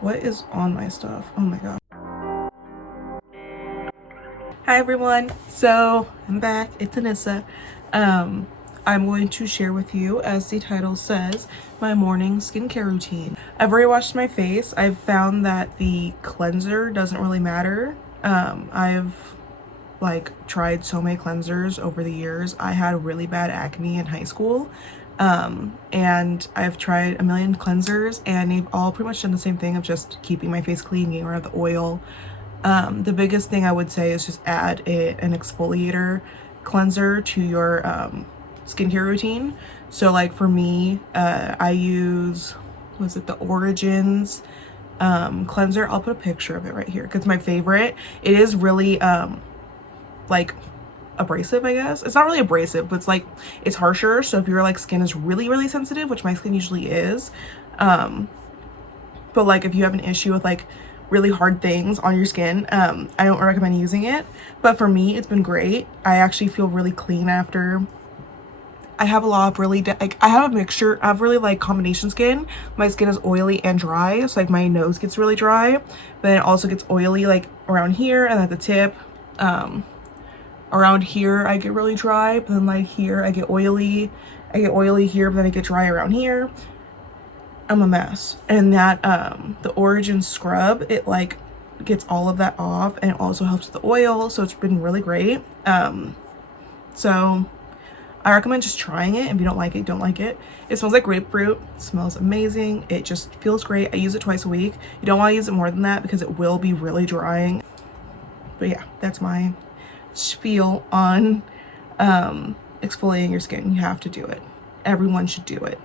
What is on my stuff? Oh my god. Hi everyone. So I'm back. It's Anissa. I'm going to share with you, as the title says, my morning skincare routine. I've already washed my face. I've found that the cleanser doesn't really matter. I've tried so many cleansers over the years. I had really bad acne in high school. And I've tried a million cleansers and they've all pretty much done the same thing of just keeping my face clean, getting rid of the oil. The biggest thing I would say is just add an exfoliator cleanser to your skincare routine. So like for me, I use, was it the Origins cleanser? I'll put a picture of it right here because it's my favorite. It is really like abrasive, I guess. It's not really abrasive, but it's harsher. So if your like skin is really sensitive, which my skin usually is, but like if you have an issue with like really hard things on your skin, I don't recommend using it. But for me, it's been great. I actually feel really clean after. I have a lot of really I have a mixture. I have really like combination skin. My skin is oily and dry, so like my nose gets really dry, but it also gets oily like around here and at the tip. Around here I get really dry, but then like here I get oily. I get oily here, but then I get dry around here. I'm a mess. And that the Origin scrub, it like gets all of that off, and it also helps with the oil, so it's been really great. So I recommend just trying it. If you don't like it, don't like it. It smells like grapefruit. It smells amazing. It just feels great. I use it twice a week. You don't want to use it more than that because it will be really drying. But yeah, that's my spiel on exfoliating your skin. You have to do it. Everyone should do it.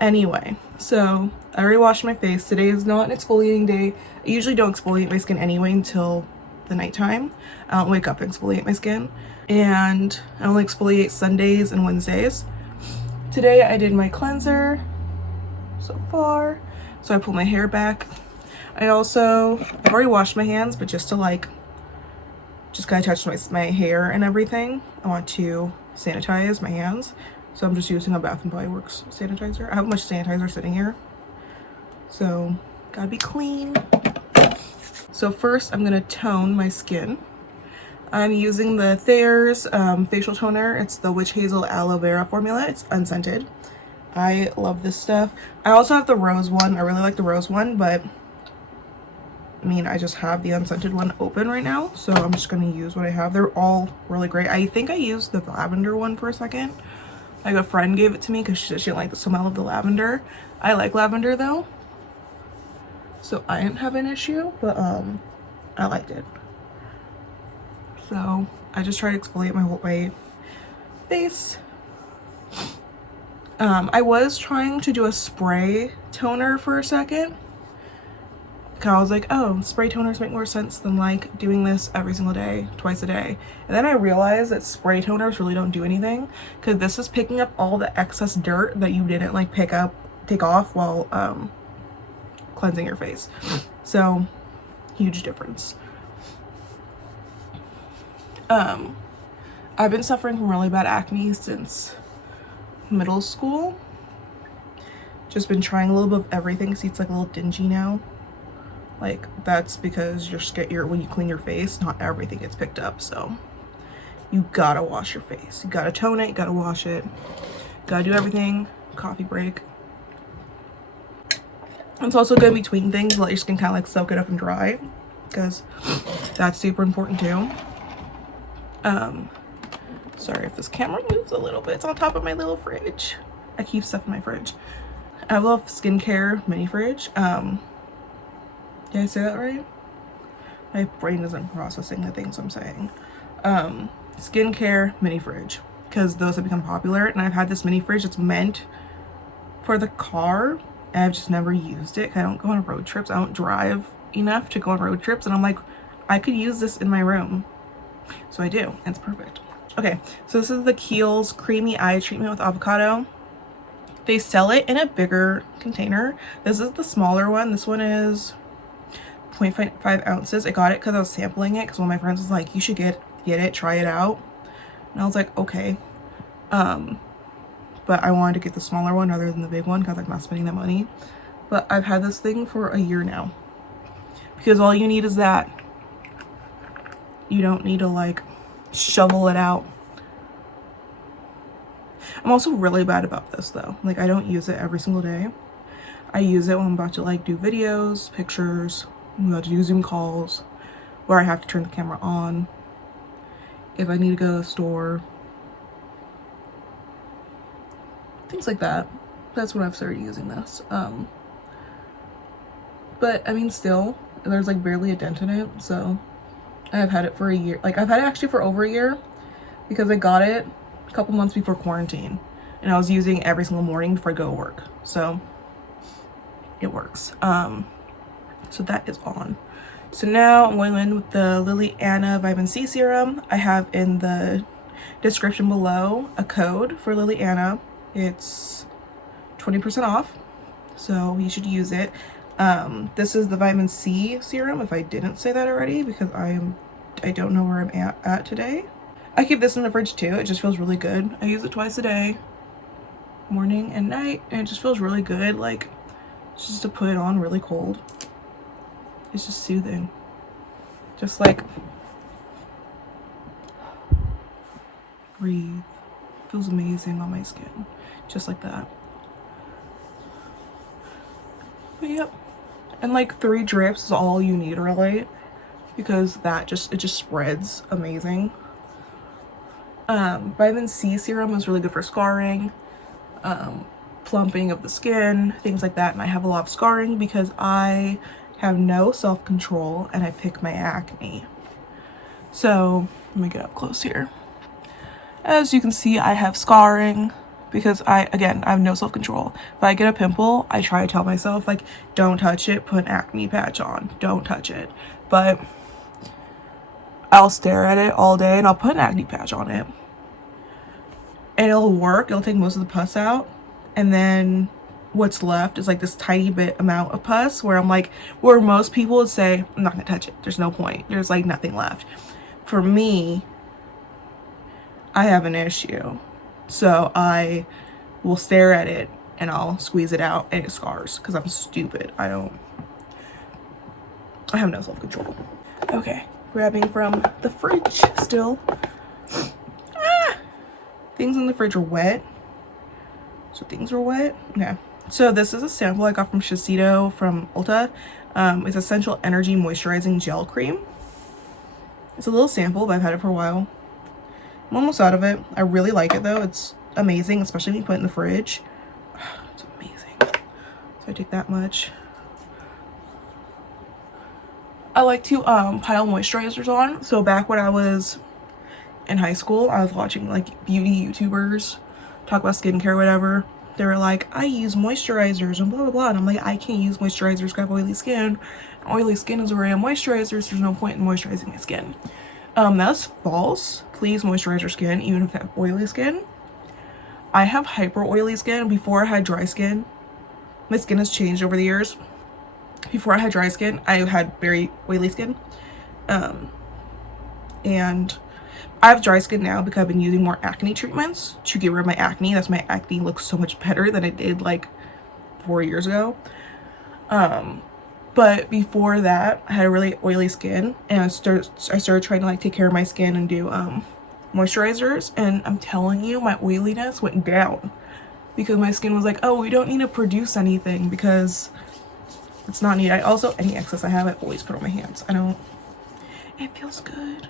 Anyway, so I already washed my face. Today is not an exfoliating day. I usually don't exfoliate my skin anyway until the nighttime. I don't wake up and exfoliate my skin. And I only exfoliate Sundays and Wednesdays. Today I did my cleanser so far. So I pulled my hair back. I've already washed my hands, but just to just kind of touch my hair and everything, I want to sanitize my hands. So I'm just using a Bath & Body Works sanitizer. I have much sanitizer sitting here. So gotta be clean. So first I'm gonna tone my skin. I'm using the Thayer's facial toner. It's the Witch Hazel Aloe Vera formula. It's unscented. I love this stuff. I also have the rose one. I really like the rose one, but I mean, I just have the unscented one open right now, so I'm just gonna use what I have. They're all really great. I think I used the lavender one for a second. Like a friend gave it to me because she said she didn't like the smell of the lavender. I like lavender though, so I didn't have an issue, but I liked it. So I just try to exfoliate my whole face. I was trying to do a spray toner for a second. I was like, oh, spray toners make more sense than like doing this every single day, twice a day. And then I realized that spray toners really don't do anything because this is picking up all the excess dirt that you didn't like take off while cleansing your face. So huge difference. I've been suffering from really bad acne since middle school. Just been trying a little bit of everything. See, it's like a little dingy now. Like that's because when you clean your face, not everything gets picked up. So you gotta wash your face. You gotta tone it, you gotta wash it, gotta do everything. Coffee break. It's also good between things to let your skin kind of like soak it up and dry, because that's super important too. Sorry if this camera moves a little bit. It's on top of my little fridge. I keep stuff in my fridge. I have a little skincare mini fridge. Did I say that right? My brain isn't processing the things I'm saying. Skincare mini fridge, because those have become popular, and I've had this mini fridge that's meant for the car, and I've just never used it. I don't go on road trips. I don't drive enough to go on road trips, and I'm like, I could use this in my room. So I do, and it's perfect. Okay, so this is the Kiehl's Creamy Eye Treatment with Avocado. They sell it in a bigger container. This is the smaller one. This one is 0.5 ounces. I got it because I was sampling it because one of my friends was like, you should get it, try it out. And I was like, okay. But I wanted to get the smaller one rather than the big one because I'm not spending that money. but I've had this thing for a year now. Because all you need is that. You don't need to like shovel it out. I'm also really bad about this though. Like I don't use it every single day. I use it when I'm about to like do videos, pictures, I'm about to do Zoom calls, where I have to turn the camera on. If I need to go to the store. Things like that. That's when I've started using this. But I mean still, there's like barely a dent in it, so I've had it for a year. Like I've had it actually for over a year because I got it a couple months before quarantine and I was using it every single morning before I go to work. So it works. So that is on. So now I'm going in with the Lily Anna Vibin C Serum. I have in the description below a code for Lily Anna. It's 20% off, so you should use it. This is the Vitamin C serum, if I didn't say that already, because I don't know where I'm at today. I keep this in the fridge too. It just feels really good. I use it twice a day, morning and night, and it just feels really good. Like just to put it on really cold. It's just soothing. Just like breathe. Feels amazing on my skin. Just like that. But yep. And like 3 drips is all you need really, because it just spreads amazing. Vitamin C serum is really good for scarring, plumping of the skin, things like that. And I have a lot of scarring because I have no self-control and I pick my acne. So let me get up close here. As you can see, I have scarring because I have no self-control. If I get a pimple, I try to tell myself like, don't touch it, put an acne patch on, don't touch it. But I'll stare at it all day and I'll put an acne patch on it. And it'll work, it'll take most of the pus out. And then what's left is like this tiny bit amount of pus where I'm like, where most people would say, I'm not gonna touch it, there's no point, there's like nothing left. For me, I have an issue. So I will stare at it and I'll squeeze it out and it scars because I'm stupid. I have no self-control. Okay, grabbing from the fridge still. Things in the fridge are wet. So things are wet. Okay. So this is a sample I got from Shiseido from Ulta. It's Essential Energy Moisturizing Gel Cream. It's a little sample, but I've had it for a while. I'm almost out of it. I really like it though. It's amazing, especially when you put it in the fridge. It's amazing. So I take that much. I like to pile moisturizers on. So back when I was in high school, I was watching like beauty YouTubers talk about skincare or whatever. They were like, I use moisturizers and blah blah blah, and I'm like, I can't use moisturizers because I have oily skin. Oily skin is where I have moisturizers. There's no point in moisturizing my skin. That's false. Please moisturize your skin even if you have oily skin. I have hyper oily skin. Before I had dry skin. My skin has changed over the years. Before I had dry skin, I had very oily skin. And I have dry skin now because I've been using more acne treatments to get rid of my acne. That's my acne looks so much better than it did like 4 years ago. But before that, I had a really oily skin, and I started trying to like take care of my skin and do moisturizers, and I'm telling you, my oiliness went down because my skin was like, oh, we don't need to produce anything because it's not needed. Any excess I have, I always put on my hands. It feels good.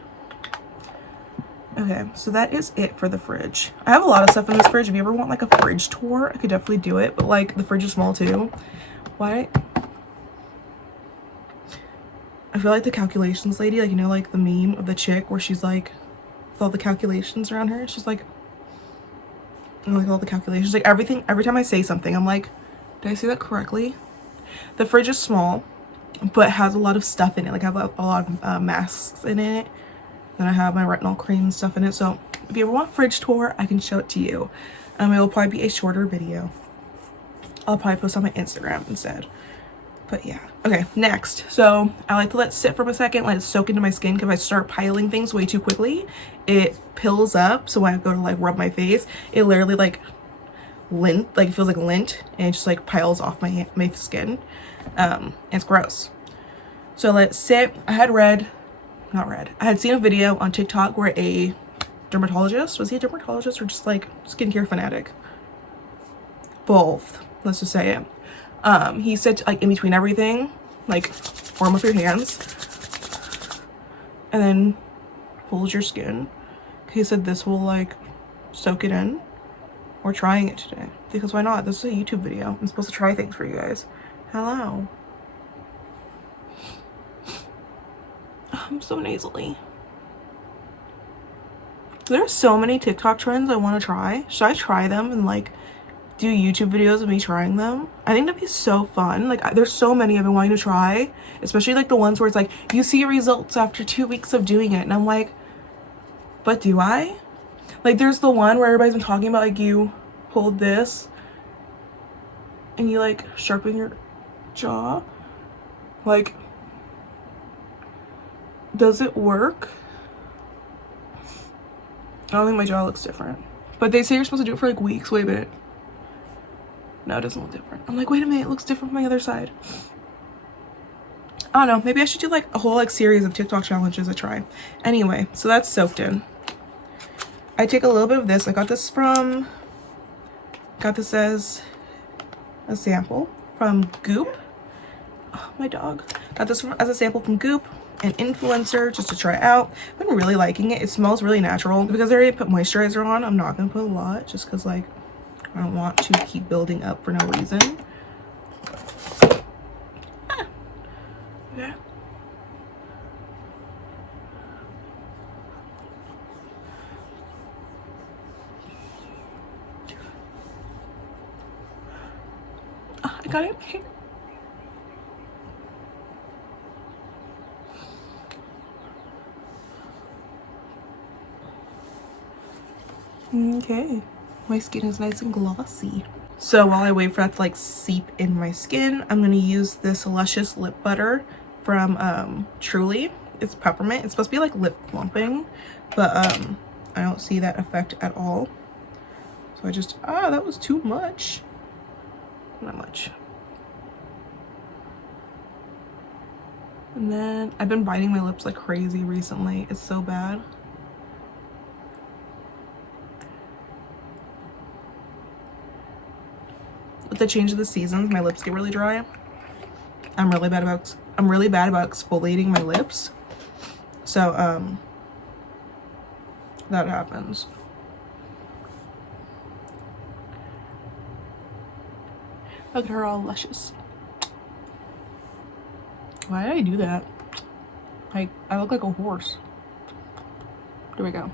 Okay, so that is it for the fridge. I have a lot of stuff in this fridge. If you ever want like a fridge tour, I could definitely do it, but like the fridge is small too. Why? I feel like the calculations lady, like, you know, like the meme of the chick where she's like, with all the calculations around her, she's like, like all the calculations, like everything, every time I say something, I'm like, did I say that correctly? The fridge is small, but has a lot of stuff in it. Like I have a lot of masks in it. Then I have my retinol cream and stuff in it. So if you ever want a fridge tour, I can show it to you. It will probably be a shorter video. I'll probably post on my Instagram instead. But yeah. Okay, next. So I like to let it sit for a second, let it soak into my skin, because if I start piling things way too quickly, it pills up. So when I go to like rub my face, it literally like lint, like it feels like lint, and it just like piles off my skin. It's gross. So let it sit. I had seen a video on TikTok where a dermatologist, was he a dermatologist or just like skincare fanatic? Both, let's just say it. He said like in between everything, like warm up your hands and then hold your skin. He said this will like soak it in. We're trying it today because why not? This is a YouTube video. I'm supposed to try things for you guys. Hello. I'm so nasally. There are so many TikTok trends I want to try. Should I try them and like do YouTube videos of me trying them? I think that'd be so fun. Like there's so many I've been wanting to try, especially like the ones where it's like you see results after 2 weeks of doing it, and I'm like, but do I? Like there's the one where everybody's been talking about, like you hold this and you like sharpen your jaw. Like, does it work? I don't think my jaw looks different, but they say you're supposed to do it for like weeks. Wait a minute. No, it doesn't look different. I'm like, wait a minute, it looks different from the other side. I don't know, maybe I should do like a whole like series of TikTok challenges I try. Anyway, so that's soaked in. I take a little bit of this. I got this as a sample from Goop. Oh, my dog. Got this as a sample from Goop, an influencer, just to try it out. I've been really liking it. It smells really natural. Because I already put moisturizer on, I'm not gonna put a lot just because like I don't want to keep building up for no reason. Yeah. I got it. Okay, my skin is nice and glossy. So while I wait for that to like seep in my skin, I'm gonna use this Luscious Lip Butter from Truly. It's peppermint. It's supposed to be like lip plumping, but I don't see that effect at all. So I just, that was too much. Not much. And then I've been biting my lips like crazy recently. It's so bad. With the change of the seasons, my lips get really dry. I'm really bad about exfoliating my lips. So that happens. Look at her all luscious. Why did I do that? Like, I look like a horse. There we go.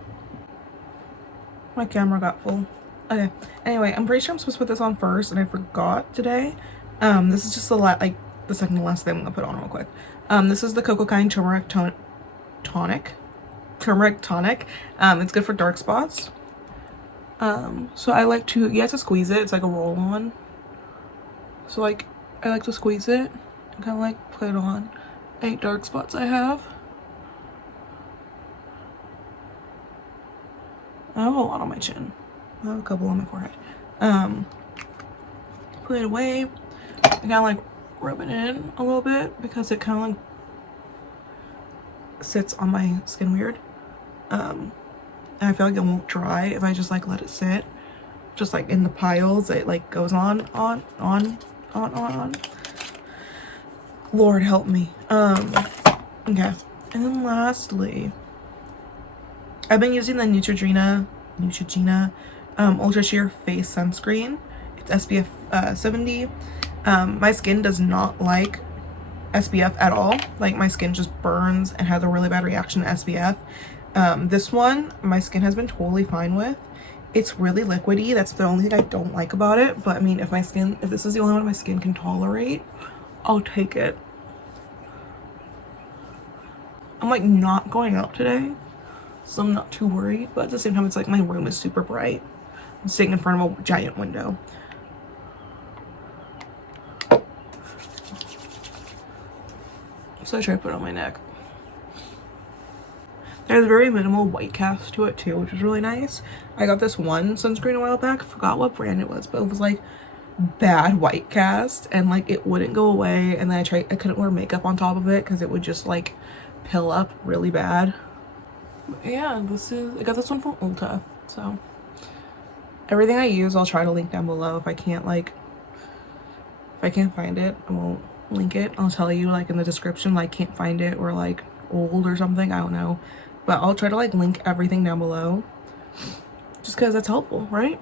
My camera got full. Okay, anyway, I'm pretty sure I'm supposed to put this on first, and I forgot today. This is just the second to last thing I'm gonna put on real quick. This is the Cocoa Kind Turmeric Tonic. Turmeric Tonic. It's good for dark spots. So I like to, you have to squeeze it. It's like a roll-on. So like, I like to squeeze it and kind of like put it on any dark spots I have. I have a lot on my chin. I have a couple on my forehead. Put it away. I kind of like rub it in a little bit because it kind of like sits on my skin weird. And I feel like it won't dry if I just like let it sit. Just like in the piles, it like goes on. Lord help me. Okay. And then lastly, I've been using the Neutrogena Ultra Sheer Face Sunscreen. It's SPF 70. My skin does not like SPF at all. Like my skin just burns and has a really bad reaction to SPF. This one, my skin has been totally fine with. It's really liquidy. That's the only thing I don't like about it. But I mean, if this is the only one my skin can tolerate, I'll take it. I'm like not going out today, so I'm not too worried. But at the same time, it's like my room is super bright. I'm sitting in front of a giant window. So I try to put it on my neck. There's very minimal white cast to it too, which is really nice. I got this one sunscreen a while back, forgot what brand it was, but it was like bad white cast and like it wouldn't go away, and then I couldn't wear makeup on top of it because it would just like pill up really bad. But yeah, I got this one from Ulta. So everything I use I'll try to link down below. If I can't find it, I won't link it. I'll tell you like in the description, like can't find it or like old or something, I don't know, but I'll try to like link everything down below just because that's helpful, right?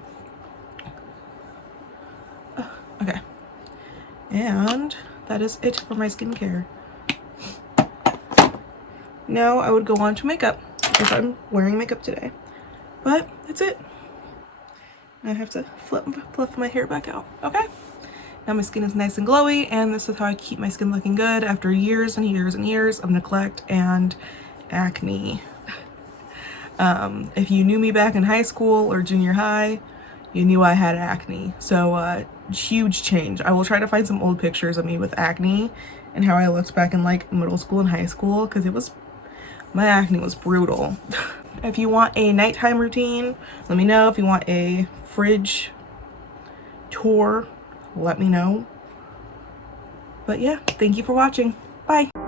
Okay, and that is it for my skincare. Now I would go on to makeup if I'm wearing makeup today, but that's it. I have to fluff my hair back out. Okay, now my skin is nice and glowy, and this is how I keep my skin looking good after years and years and years of neglect and acne. If you knew me back in high school or junior high, you knew I had acne. So huge change. I will try to find some old pictures of me with acne and how I looked back in like middle school and high school, because my acne was brutal. If you want a nighttime routine, let me know. If you want a fridge tour, let me know. But yeah, thank you for watching. Bye.